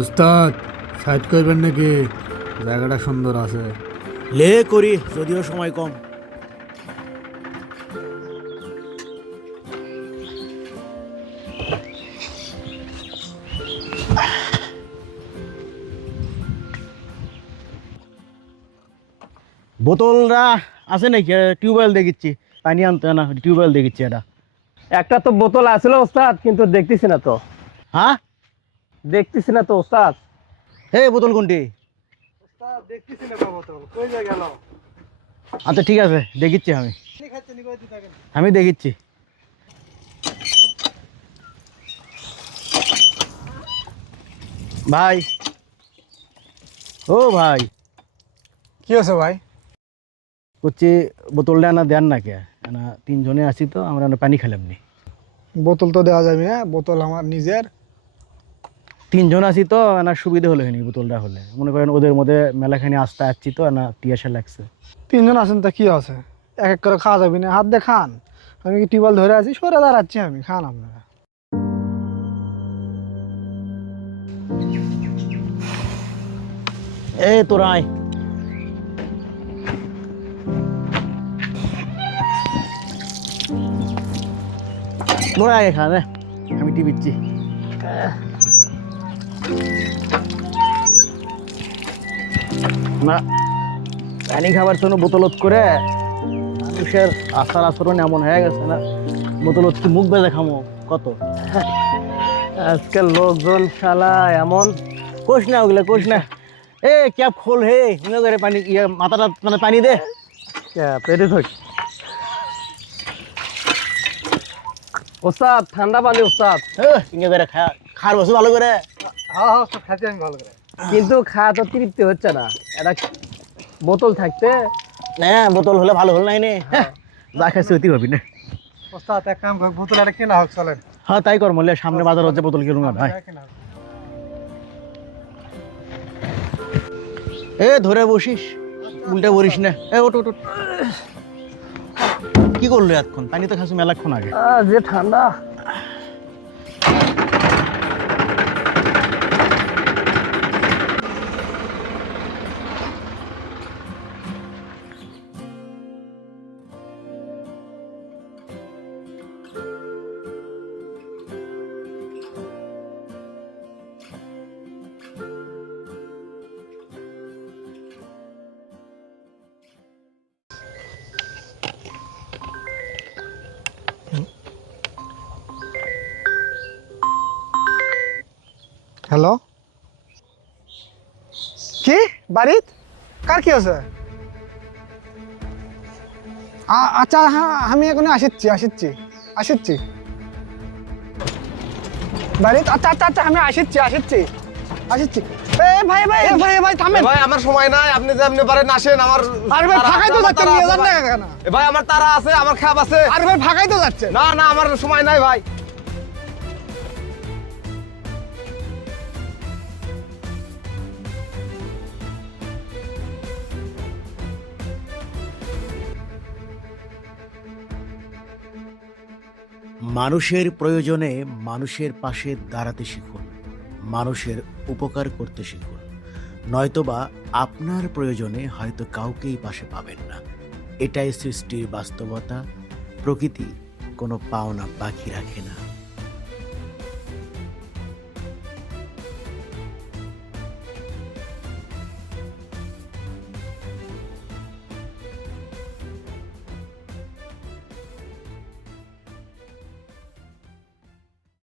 উস্তাদ সাইড করবেন নাকি? জায়গাটা সুন্দর আছে। লে করি, যদিও সময় কম। বোতলরা আছে নাকি? টিউবওয়েল দেখিচ্ছি, পানি আনতে না, টিউবওয়েল দেখিচ্ছি এটা। একটা তো বোতল আছিল ওস্তাদ, কিন্তু দেখতেছি না তো। হ্যাঁ, দেখতেছি না তো ওস্তাদ। হে বোতল কোনটি? ওস্তাদ দেখতেছি না বোতল, কই যায় গেল? আচ্ছা ঠিক আছে, দেখিচ্ছি আমি দেখিচ্ছি। ভাই, ও ভাই, কি আছে ভাই? করছি বোতলটা না দেন না কে? না তিনজনে আছি তো, আমরা না পানি খেলাম নি। বোতল তো দেওয়া যাবে না, বোতল আমার নিজের। তিনজন আছি তো না, সুবিধা হলো হয়নি বোতলটা হলে। মনে করেন ওদের মধ্যে মেলাখানি আসতে আসছি তো না, টিয়াশা লাগছে। তিনজন আছেন তা কি আছে, এক এক করে খাওয়া যাবে না, হাত দিয়ে খান। আমি কি টিউবওয়েল ধরে আছি, সরে দাঁড়াচ্ছি আমি, খান আপনারা। এ তোরা আয়। তোরা আয় এখানে, আমি টিপিচ্ছি। না, পানি খাবার জন্য বোতলত করে মানুষের আচার আচরণ এমন হয়ে গেছে না, বোতলত কি মুখ বেজে খামো কত। আজকাল লোকজন শালা এমন। কোষ না ওগুলা, কোষ না। এ ক্যাপ খোল হে, মনে করে পানি মাথাটা মানে পানি দে। পেটে থাক ওস্তাদ, ঠান্ডা পানি ওস্তাদ। ইঙ্গে করে খার বসে ভালো করে। হ্যাঁ হ্যাঁ ওস্তাদ, খাচ্ছি আমি ভালো করে, কিন্তু খাওয়া তো তৃপ্তি হচ্ছে না। এটা বোতল থাকতে। হ্যাঁ, বোতল হলে ভালো হল নাই নে। যা খাইছে অতি ভাবি না। ওস্তাদ এক কাম কর, বোতল এটা কেনা হোক, চলেন। হ্যাঁ তাই কর, মলে সামনে বাজার হচ্ছে, বোতল কিনুন না ভাই। এ ধরে বসিস, উল্টে বলিস না। এ ওট ওট ওট। কি করলো এতক্ষণ? পানি তো খাচ্ছি মেলাক্ষণ আগে। যে ঠান্ডা। হ্যালো, কি বাড়িত কার কি আছে? আচ্ছা হ্যাঁ, আমি এখন আসিচ্ছি বাড়িত। আচ্ছা আচ্ছা আচ্ছা, আমি আসিচ্ছি। এ ভাই ভাই ভাই ভাই থামেন ভাই, আমার সময় নাই, আপনি যেমনি পারেন আসেন। আমার আরে ভাই ফাঁকাই তো যাচ্ছে, নিয়ে যান না কেন? ভাই আমার তারা আছে, আমার খাপ আছে। আরে ভাই ফাঁকাই তো যাচ্ছে। না না, আমার সময় নাই ভাই। মানুষের প্রয়োজনে মানুষের পাশে দাঁড়াতে শিখুন, মানুষের উপকার করতে শিখুন, নয়তোবা আপনার প্রয়োজনে হয়তো কাউকেই পাশে পাবেন না। এটাই সৃষ্টির বাস্তবতা। প্রকৃতি কোনো পাওনা বাকি রাখে না।